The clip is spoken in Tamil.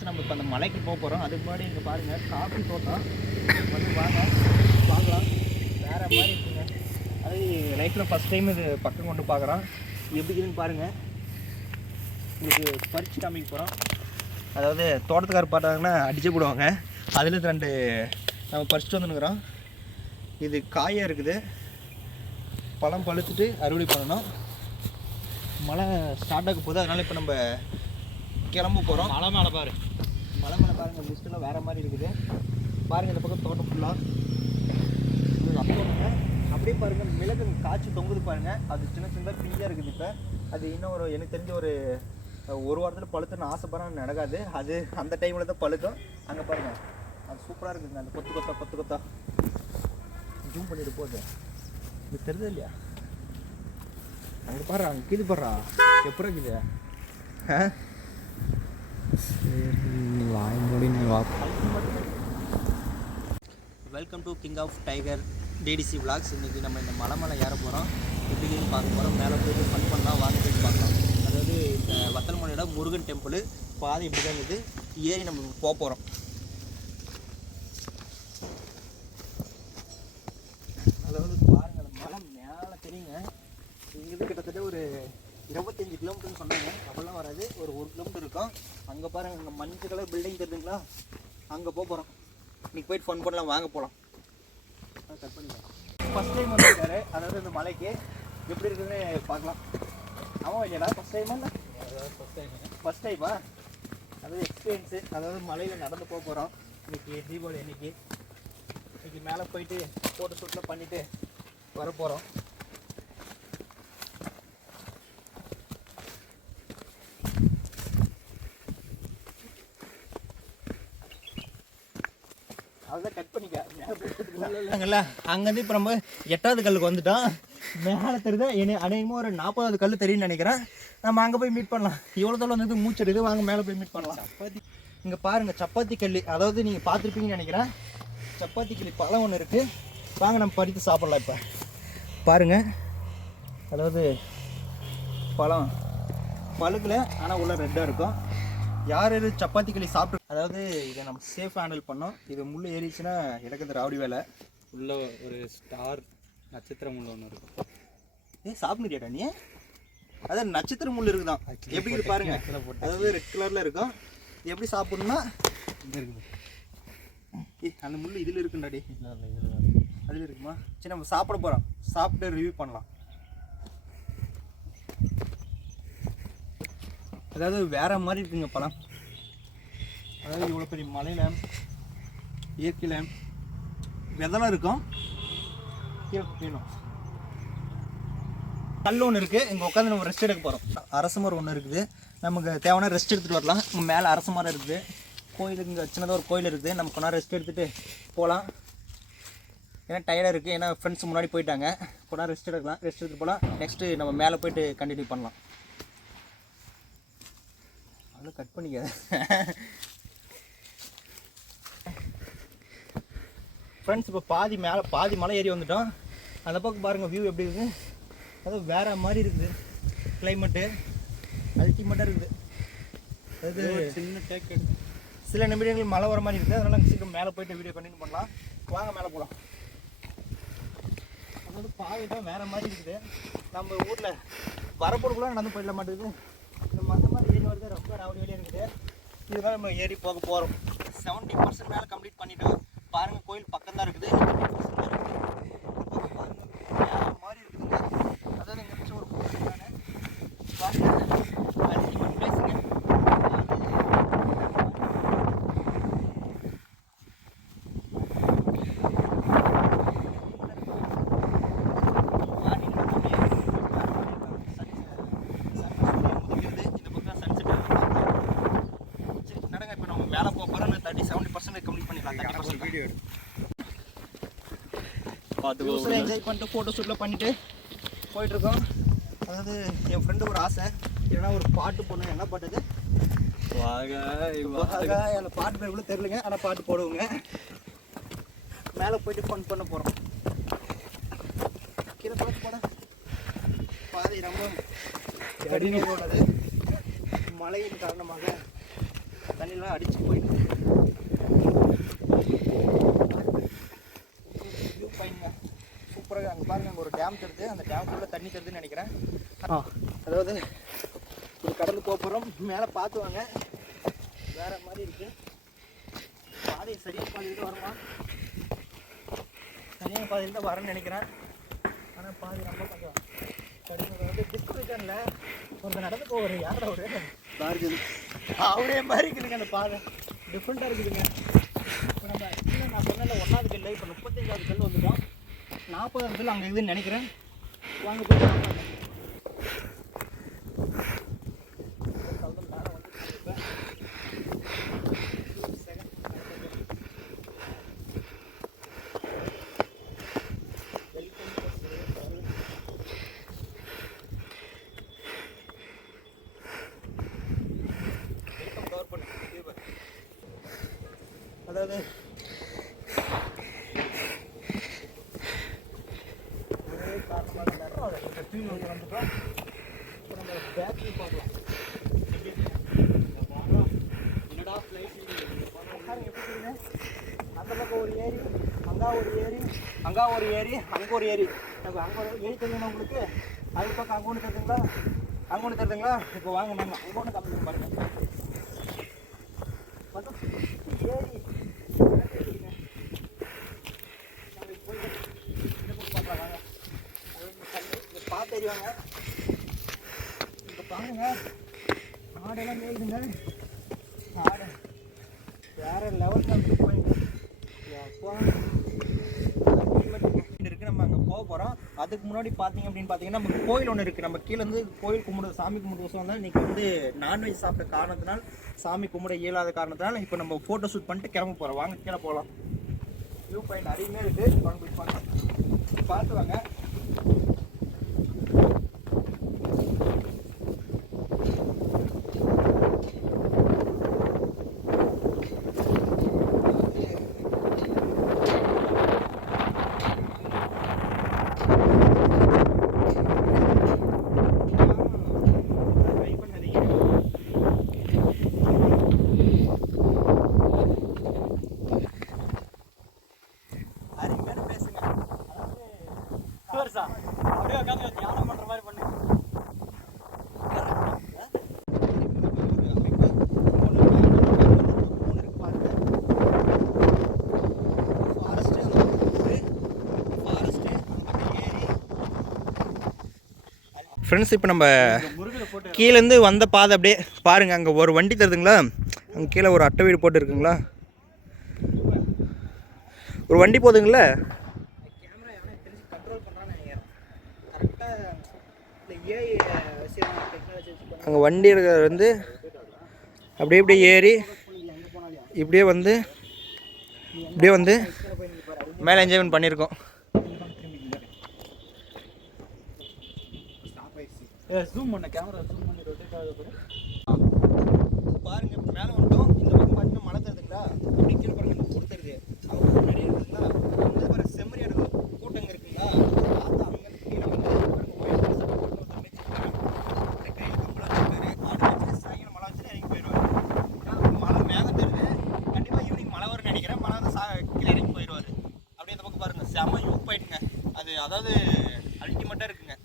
ஃப்ரெண்ட்ஸ், நம்ம இப்போ அந்த மலைக்கு போக போகிறோம். அதுக்கு முன்னாடி இங்கே பாருங்கள், காஃபி தோட்டம் வந்து வாங்க பார்க்கலாம். வேறு மாதிரி இருக்குங்க. அது லைஃப்பில் ஃபஸ்ட் டைம் இது பக்கம் கொண்டு பார்க்குறோம். எப்படி இருக்குதுன்னு பாருங்கள். உங்களுக்கு பறிச்சு காமிக்க போகிறோம். அதாவது தோட்டத்துக்கார பார்த்தாங்கன்னா அடிச்சு போடுவாங்க. அதில் 2 நம்ம பறிச்சுட்டு வந்துருக்குறோம். இது காயாக இருக்குது. பழம் பழுத்துட்டு அறுவடை பண்ணணும். மழை ஸ்டார்ட் ஆக போகுது, அதனால் இப்போ நம்ம கிளம்ப போகிறோம். மலை மேலே பாருங்கள், மிஸ்டெல்லாம் வேறு மாதிரி இருக்குது. பாருங்கள் இந்த பக்கம் தோட்டம் ஃபுல்லாக அப்படியே பாருங்கள். மிளகு காய்ச்சி தொங்குது பாருங்கள். அது சின்ன சின்னதாக பிஞ்சாக இருக்குது. இப்போ அது இன்னும் எனக்கு தெரிஞ்ச ஒரு வாரத்தில் பழுத்துன்னு ஆசைப்படுறேன் நடக்காது. அது அந்த டைமில் தான் பழுக்கும். அங்கே பாருங்கள், அது சூப்பராக இருக்குதுங்க. அந்த கொத்து கொத்தா ஜூம் பண்ணிட்டு போகுது. இது தெரியுது இல்லையா? அங்கே பாரு, அங்கே கீது பாடுறா எப்படி இருக்குது. Welcome to King of Tiger TTC vlogs. இன்றைக்கி நம்ம இந்த மலை ஏற போகிறோம். எப்படின்னு பார்க்க போகிறோம். மேலே போய்ட்டு ஃபன் பண்ணலாம், வாங்க போய்ட்டு பார்க்கலாம். அதாவது இந்த வத்தல்மலையோட முருகன் டெம்பிள் பாதை இப்படி தான் இருக்குது. ஏறி நம்ம போக போகிறோம். அதாவது பாருங்கள், அந்த மலை மேலே தெரியுங்க. இங்கிருந்து கிட்டத்தட்ட ஒரு 25 கிலோமீட்டர்னு சொன்னாங்க. அப்போல்லாம் வராது, ஒரு 1 கிலோமீட்டர் இருக்கும். அங்கே பாருங்கள், அங்கே மஞ்சள் கலர் பில்டிங் தெரியுதுங்களா? அங்கே போகிறோம். இன்றைக்கி போய்ட்டு ஃபன் பண்ணலாம், வாங்க போகலாம். கட் பண்ணிக்கலாம். ஃபஸ்ட் டைம் வந்துருக்காரு. அதாவது இந்த மலைக்கு எப்படி இருக்குதுன்னு பார்க்கலாம். ஆமாம் இல்லையா? ஃபஸ்ட் டைமா இல்லை? ஃபஸ்ட் டைமா? அதாவது எக்ஸ்பீரியன்ஸு. அதாவது மலையில் நடந்து போக போகிறோம். இன்றைக்கி தீபாவளி அன்றைக்கி. இன்றைக்கி மேலே போயிட்டு ஃபோட்டோ ஷூட்லாம் பண்ணிவிட்டு வர போகிறோம். அதுதான் கட் பண்ணிக்கல. அங்கேருந்து இப்போ நம்ம 8வது கல்லுக்கு வந்துட்டோம். மேலே தெரியுது அநேகமாக ஒரு 40வது கல் தெரியும்னு நினைக்கிறேன். நம்ம அங்கே போய் மீட் பண்ணலாம். இவ்வளோ தூரம் வந்து மூச்செடுது, வாங்க மேலே போய் மீட் பண்ணலாம். சப்பாத்தி இங்கே பாருங்கள், சப்பாத்தி கல்லி. அதாவது நீங்கள் பார்த்துருப்பீங்கன்னு நினைக்கிறேன். சப்பாத்தி கல்லி பழம் ஒன்று இருக்குது. வாங்க நம்ம பறித்து சாப்பிட்லாம். இப்போ பாருங்கள், அதாவது பழம் பழுக்கல, ஆனால் உள்ள ரெட்டாக இருக்கும். யார் சப்பாத்தி களி சாப்பிட்டு, அதாவது இதை நம்ம சேஃப் ஹேண்டில் பண்ணோம். இது முள் ஏறிச்சுன்னா எனக்கு ராவடி வேலை. உள்ள ஒரு ஸ்டார் நட்சத்திர முள் ஒன்று இருக்கும். சாப்பிடுறியாடா நீ? அதாவது நட்சத்திர முள் இருக்குதான். எப்படி இது பாருங்க, அதாவது ரெட் கலரில் இருக்கும். இது எப்படி சாப்பிடணும்னா அந்த முள் இதில் இருக்குண்டாடி. அதில் இருக்குமா? சரி, நம்ம சாப்பிட போகிறோம். சாப்பிட்டு ரிவ்யூ பண்ணலாம். அதாவது வேறு மாதிரி இருக்குங்க பழம். அதாவது இவ்வளோ பெரிய மலையில் இயற்கையில் விதெல்லாம் இருக்கும். வேணும் கல் ஒன்று இருக்குது. இங்கே உட்காந்து நம்ம ரெஸ்ட் எடுக்க போகிறோம். அரச மரம் ஒன்று இருக்குது. நமக்கு தேவையான ரெஸ்ட் எடுத்துகிட்டு வரலாம். இங்கே மேலே அரச மரம் இருக்குது. கோயிலுக்கு இங்கே சின்னதாக ஒரு கோயில் இருக்குது. நம்ம கொஞ்ச நேரம் ரெஸ்ட் எடுத்துகிட்டு போகலாம். ஏன்னா டயர்டாக இருக்குது. ஏன்னா ஃப்ரெண்ட்ஸ் முன்னாடி போயிட்டாங்க. கொஞ்ச நேரம் ரெஸ்ட் எடுக்கலாம். ரெஸ்ட் எடுத்துகிட்டு போகலாம். நெக்ஸ்ட்டு நம்ம மேலே போய்ட்டு கண்டினியூ பண்ணலாம். அவ்வளோ கட் பண்ணிக்க. ஃப்ரெண்ட்ஸ், இப்போ பாதி மலை ஏறி வந்துட்டோம். அந்த பக்கம் பாருங்கள், வியூ எப்படி இருக்குது. அதுவும் வேறு மாதிரி இருக்குது. கிளைமேட்டு அல்டிமேட்டாக இருக்குது. அது சின்ன டேக் சில நிமிடங்கள் மழை வர மாதிரி இருக்குது. அதனால் நாங்கள் சீக்கிரம் மேலே போய்ட்டு வீடியோ கண்டினியூ பண்ணலாம். வாங்க மேலே போகலாம். அதாவது பாதை தான் வேறு மாதிரி இருக்குது. நம்ம ஊரில் வரப்போடுக்குள்ளே நடந்து போயிடல மாட்டேங்குது. இந்த மாதிரி ஏறி வருது, ரொம்ப ராவடி வழியாக இருக்குது. இதுதான் நம்ம ஏறி போக போகிறோம். 70% மேலே கம்ப்ளீட் பண்ணிட்டோம். பாருங்கள், கோயில் பக்கம் தான் இருக்குது. 20% இருக்குது. பாருங்கள் மாதிரி இருக்குதுங்க. அதாவது எங்கள் வீட்டில் ஒரு கோயில் நான் பாருங்கள், அல்டிமேட் பிளேஸுங்க. மேலே போக போகிறோம். 70% கம்ப்ளீட் பண்ணிடலாம். 30% வீடியோ பார்த்து என்ஜாய் பண்ணிட்டு ஃபோட்டோ ஷூட்டில் பண்ணிவிட்டு போயிட்டுருக்கோம். அதாவது என் ஃப்ரெண்டு ஒரு ஆசை, இல்லைன்னா ஒரு பாட்டு போடணும். என்ன பாட்டு அது? அந்த பாட்டு பேர் கூட தெரியலங்க, ஆனால் பாட்டு போடுவோங்க. மேலே போயிட்டு ஃபன் பண்ண போகிறோம். கீழே பார்த்து போட பாதை ரொம்ப கடினமாக உள்ளது. மழையின் காரணமாக தண்ணியெலாம் அடிச்சு போயிட்டு வியூ பாயிண்ட்ங்க சூப்பராக. அங்கே பாருங்கள், அங்கே ஒரு டேம் தருது, அந்த டேமுக்குள்ளே தண்ணி தருதுன்னு நினைக்கிறேன். அதாவது ஒரு கடலுக்கு போகிறோம், மேலே பார்த்து வாங்க, வேறு மாதிரி இருக்குது. பாதை சரியான பாதையில் தான் வருமா, சரியான பாதையில் தான் வரேன்னு நினைக்கிறேன். ஆனால் பாதை ரொம்ப கொஞ்சம் கடினம். வந்து டிஸ்கிரிப்ஷனில் ஒருத்தர் நடந்து போவார், யாரோட ஒரு அவரே மாதிரி இருக்குதுங்க. அந்த பாதை டிஃப்ரெண்ட்டாக இருக்குதுங்க. இப்போ நம்ம இன்னும் நான் சொன்னல 1வது கல், இப்போ 35வது கல் வந்துட்டோம். 40வது கல் அங்கே இருக்குதுன்னு நினைக்கிறேன். வாங்க போய் அதாவது ஒரே காரணமாக நேரம் தீ வந்துட்டோம். இப்போ நம்ம பேட்டரி பார்க்கலாம். என்னடா ஃப்ளைட் எப்படி, அந்த பக்கம் ஒரு ஏரி, அங்கே ஒரு ஏரி, அங்கே ஒரு ஏரி, அங்கே ஒரு ஏரி. நம்ம அங்கே ஒரு ஏரி தெரியுமா உங்களுக்கு? அது பக்கம் அங்கே ஒன்று தருதுங்களா, அங்கே ஒன்று தருதுங்களா? இப்போ வாங்க நம்ம அங்கே ஒன்று கம்மி பாருங்கள். மட்டும் ஏரி பார்த்து தெரியுவாங்க. இப்போ பாருங்க, ஆடெல்லாம் மேய்துங்க. ஆடு வேற லெவலில் இருக்கு. நம்ம அங்கே போக போகிறோம். அதுக்கு முன்னாடி பார்த்தீங்க அப்படின்னு பார்த்தீங்கன்னா நமக்கு கோயில் ஒன்று இருக்குது. நம்ம கீழே இருந்து கோயில் கும்பிடுறது, சாமி கும்பிடுறது தான். இன்றைக்கி வந்து நான்வெஜ் சாப்பிட்ட காரணத்தினால், சாமி கும்பிட இயலாத காரணத்தினால இப்போ நம்ம ஃபோட்டோ ஷூட் பண்ணிட்டு கிளம்ப போகிறோம். வாங்க கீழே போகலாம். வியூ பாயிண்ட் அதிகமே இருக்குது. வாங்க போய் பார்க்கலாம். பார்த்து வாங்க. அப்படியே உட்காந்து தியானம் பண்ணுற மாதிரி பண்ணு. ஃப்ரெண்ட்ஸ், இப்போ நம்ம கீழேருந்து வந்த பாதை அப்படியே பாருங்கள். அங்கே ஒரு வண்டி தருதுங்களா, அங்கே கீழே ஒரு அட்டை வீடு போட்டு இருக்குங்களா, ஒரு வண்டி போகுதுங்களா. அங்கே வண்டி இருக்கிறது வந்து அப்படியே இப்படியே ஏறி இப்படியே வந்து மேலே என்ஜாய்மெண்ட் பண்ணியிருக்கோம். ஜூம் பண்ண கேமரா ஜூம் பண்ணி ரொட்டேட் ஆகுது பாருங்க. இப்போ மேலே வந்துட்டோம். இந்த பக்கம் பார்த்தீங்கன்னா மழை தருதுங்களா, அப்படி கீழே பாருங்க கொடுத்துருது. அவங்க முன்னாடியே இருக்குங்களா, அங்கே பாருங்க செம்மறியா இருக்கும், கூட்டங்க இருக்குங்களா. பார்த்தா அங்கே கீழே வந்து கையில் கம்பளம் வச்சுருக்காரு. ஆடு வச்சு சாயங்காலம் மழை வச்சு இறங்கி போயிடுவார். மழை மேகம் தருது, கண்டிப்பாக ஈவினிங் மழை வரும்னு நினைக்கிறேன். மழை வந்து கீழே இறங்கி போயிடுவார். அப்படியே இந்த பக்கம் பாருங்க, செம்ம யூ போயிட்டுங்க. அது அதாவது அல்டிமேட்டாக இருக்குங்க.